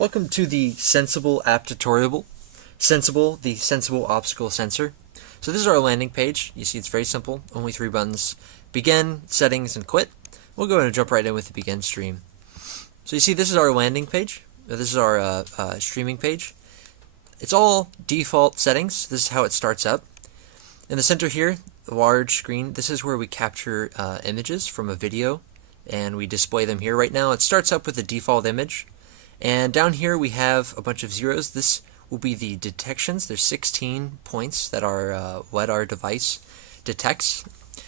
Welcome to the Sensible app tutorial. Sensible, the sensible obstacle sensor. So this is our landing page. You see it's very simple, only 3 buttons. Begin, settings, and quit. We'll go ahead and jump right in with the begin stream. So you see this is our landing page. This is our streaming page. It's all default settings. This is how it starts up. In the center here, the large screen, this is where we capture images from a video and we display them here. Right now it starts up with the default image. And down here we have a bunch of zeros. This will be the detections. There's 16 points that our LedDAR device detects.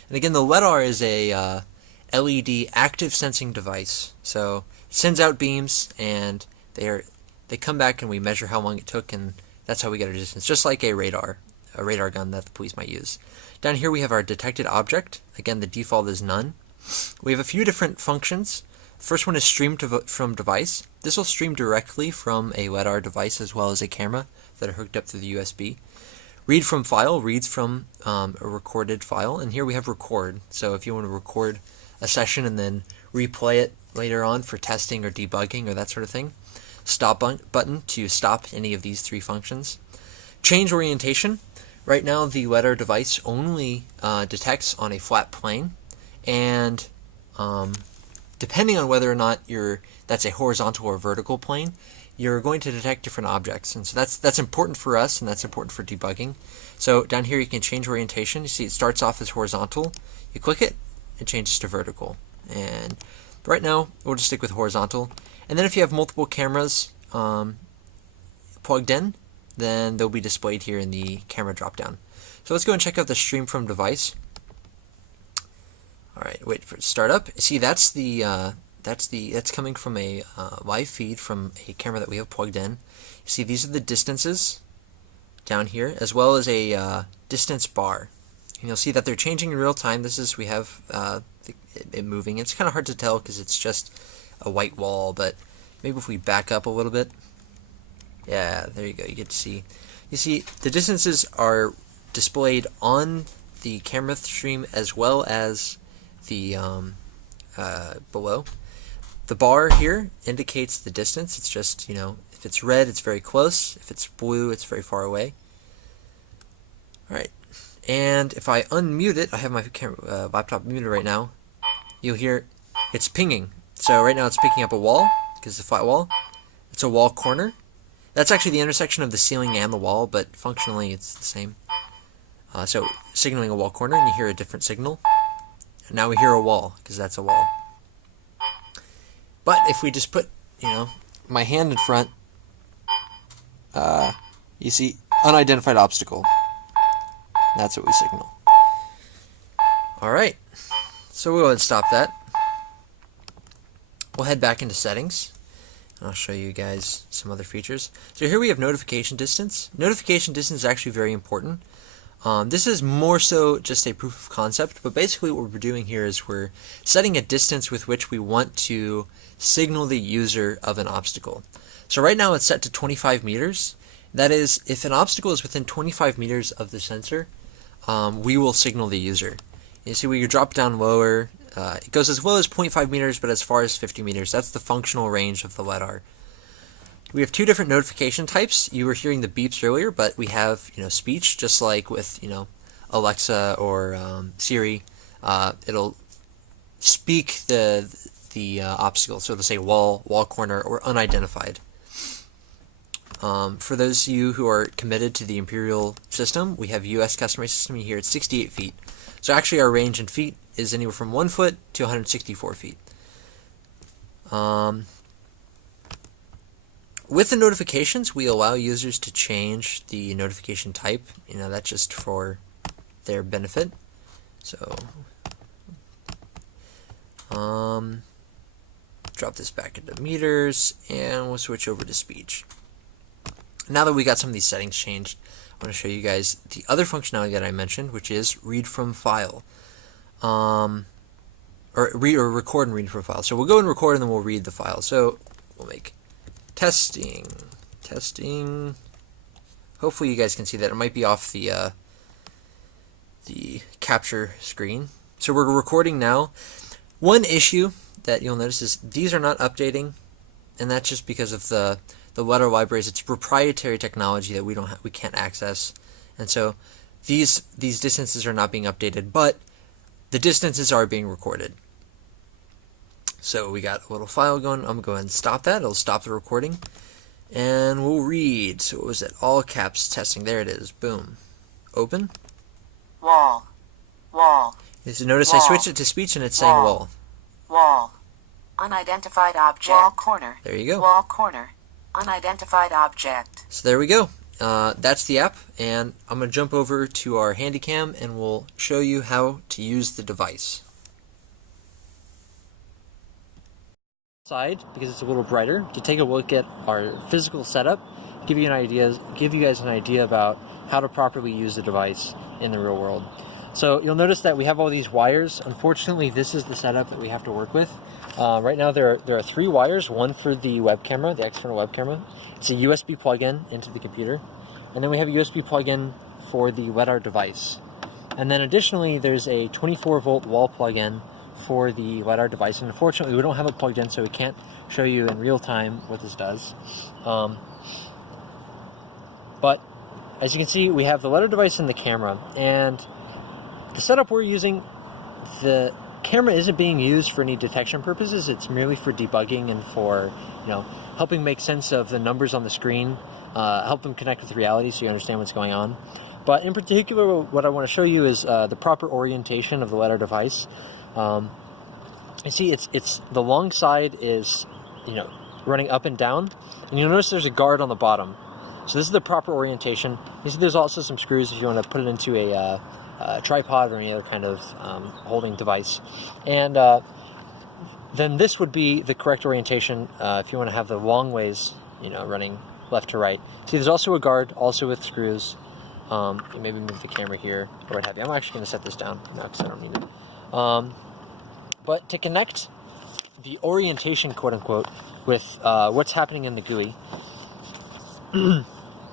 And again, the LedDAR is a LED active sensing device. So it sends out beams and they come back and we measure how long it took, and that's how we get our distance, just like a radar gun that the police might use. Down here we have our detected object. Again, the default is none. We have a few different functions. First one is stream from device. This will stream directly from a LedDAR device as well as a camera that are hooked up to the USB. Read from file reads from a recorded file, and here we have record. So if you want to record a session and then replay it later on for testing or debugging or that sort of thing. Stop button to stop any of these 3 functions. Change orientation. Right now the LedDAR device only detects on a flat plane, and depending on whether or not that's a horizontal or vertical plane, you're going to detect different objects. And so that's important for us, and that's important for debugging. So down here you can change orientation. You see it starts off as horizontal. You click it, it changes to vertical. And right now we'll just stick with horizontal. And then if you have multiple cameras plugged in, then they'll be displayed here in the camera dropdown. So let's go and check out the stream from device. All right, wait for it to start up. See, that's coming from a live feed from a camera that we have plugged in. You see, these are the distances down here, as well as a distance bar. And you'll see that they're changing in real time. We have it moving. It's kind of hard to tell because it's just a white wall, but maybe if we back up a little bit. Yeah, there you go. You get to see. You see, the distances are displayed on the camera stream as well as the below. The bar here indicates the distance. It's just, if it's red, it's very close. If it's blue, it's very far away. All right. And if I unmute it, I have my laptop muted right now. You'll hear it's pinging. So right now it's picking up a wall because it's a flat wall. It's a wall corner. That's actually the intersection of the ceiling and the wall, but functionally it's the same. So signaling a wall corner, and you hear a different signal. And now we hear a wall because that's a wall. But if we just put, my hand in front, you see unidentified obstacle. That's what we signal. All right. So we'll go ahead and stop that. We'll head back into settings. And I'll show you guys some other features. So here we have notification distance. Notification distance is actually very important. This is more so just a proof of concept, but basically what we're doing here is we're setting a distance with which we want to signal the user of an obstacle. So right now it's set to 25 meters. That is, if an obstacle is within 25 meters of the sensor, we will signal the user. You see, we drop down lower. It goes as low as 0.5 meters, but as far as 50 meters. That's the functional range of the LedDAR. We have 2 different notification types. You were hearing the beeps earlier, but we have speech, just like with Alexa or Siri. It'll speak the obstacle, so it'll say wall corner, or unidentified. For those of you who are committed to the Imperial system, we have U.S. customary system. You hear it's 68 feet. So actually our range in feet is anywhere from 1 foot to 164 feet. With the notifications, we allow users to change the notification type. That's just for their benefit. So, drop this back into meters, and we'll switch over to speech. Now that we got some of these settings changed, I want to show you guys the other functionality that I mentioned, which is read from file. Or record and read from file. So we'll go and record, and then we'll read the file. So we'll make testing. Hopefully you guys can see that. It might be off the capture screen. So we're recording now. One issue that you'll notice is these are not updating, and that's just because of the the LedDAR libraries. It's proprietary technology that we can't access, and so these distances are not being updated, but the distances are being recorded. So we got a little file going. I'm going to go ahead and stop that. It'll stop the recording, and we'll read. So what was it? All caps testing. There it is. Boom. Open. Wall. So notice wall. I switched it to speech, and it's saying wall. Wall. Unidentified object. Wall corner. There you go. Wall corner. Unidentified object. So there we go. That's the app, and I'm going to jump over to our Handycam, and we'll show you how to use the device. Side, because it's a little brighter, to take a look at our physical setup, give you guys an idea about how to properly use the device in the real world. So you'll notice that we have all these wires. Unfortunately, this is the setup that we have to work with. Right now there are 3 wires, one for the web camera, the external web camera. It's a USB plug-in into the computer. And then we have a USB plug-in for the LedDAR device. And then additionally, there's a 24-volt wall plug-in for the LedDAR device. And unfortunately, we don't have it plugged in, so we can't show you in real time what this does. But as you can see, we have the LedDAR device and the camera. And the setup we're using, the camera isn't being used for any detection purposes. It's merely for debugging and for, helping make sense of the numbers on the screen, help them connect with reality so you understand what's going on. But in particular, what I want to show you is the proper orientation of the LedDAR device. You see, it's the long side is, running up and down, and you'll notice there's a guard on the bottom. So this is the proper orientation. There's also some screws if you want to put it into a tripod or any other kind of holding device. And then this would be the correct orientation if you want to have the long ways, running left to right. See, there's also a guard, also with screws. Maybe move the camera here or what have you. I'm actually going to set this down now because I don't need it. But to connect the orientation, quote-unquote, with what's happening in the GUI,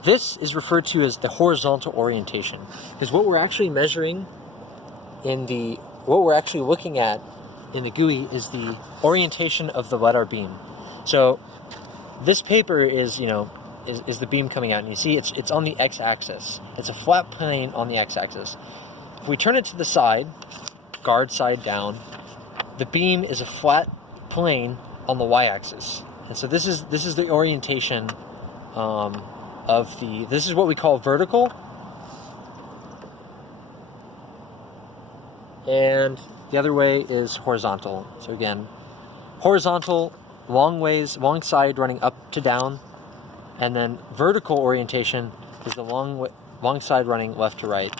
this is referred to as the horizontal orientation, because what we're actually measuring what we're actually looking at in the GUI is the orientation of the LedDAR beam. So this paper is the beam coming out, and you see it's on the x-axis. It's a flat plane on the x-axis. If we turn it to the side, guard side down, the beam is a flat plane on the y-axis. And so this is the orientation this is what we call vertical, and the other way is horizontal. So again, horizontal, long side running up to down, and then vertical orientation is the long side running left to right.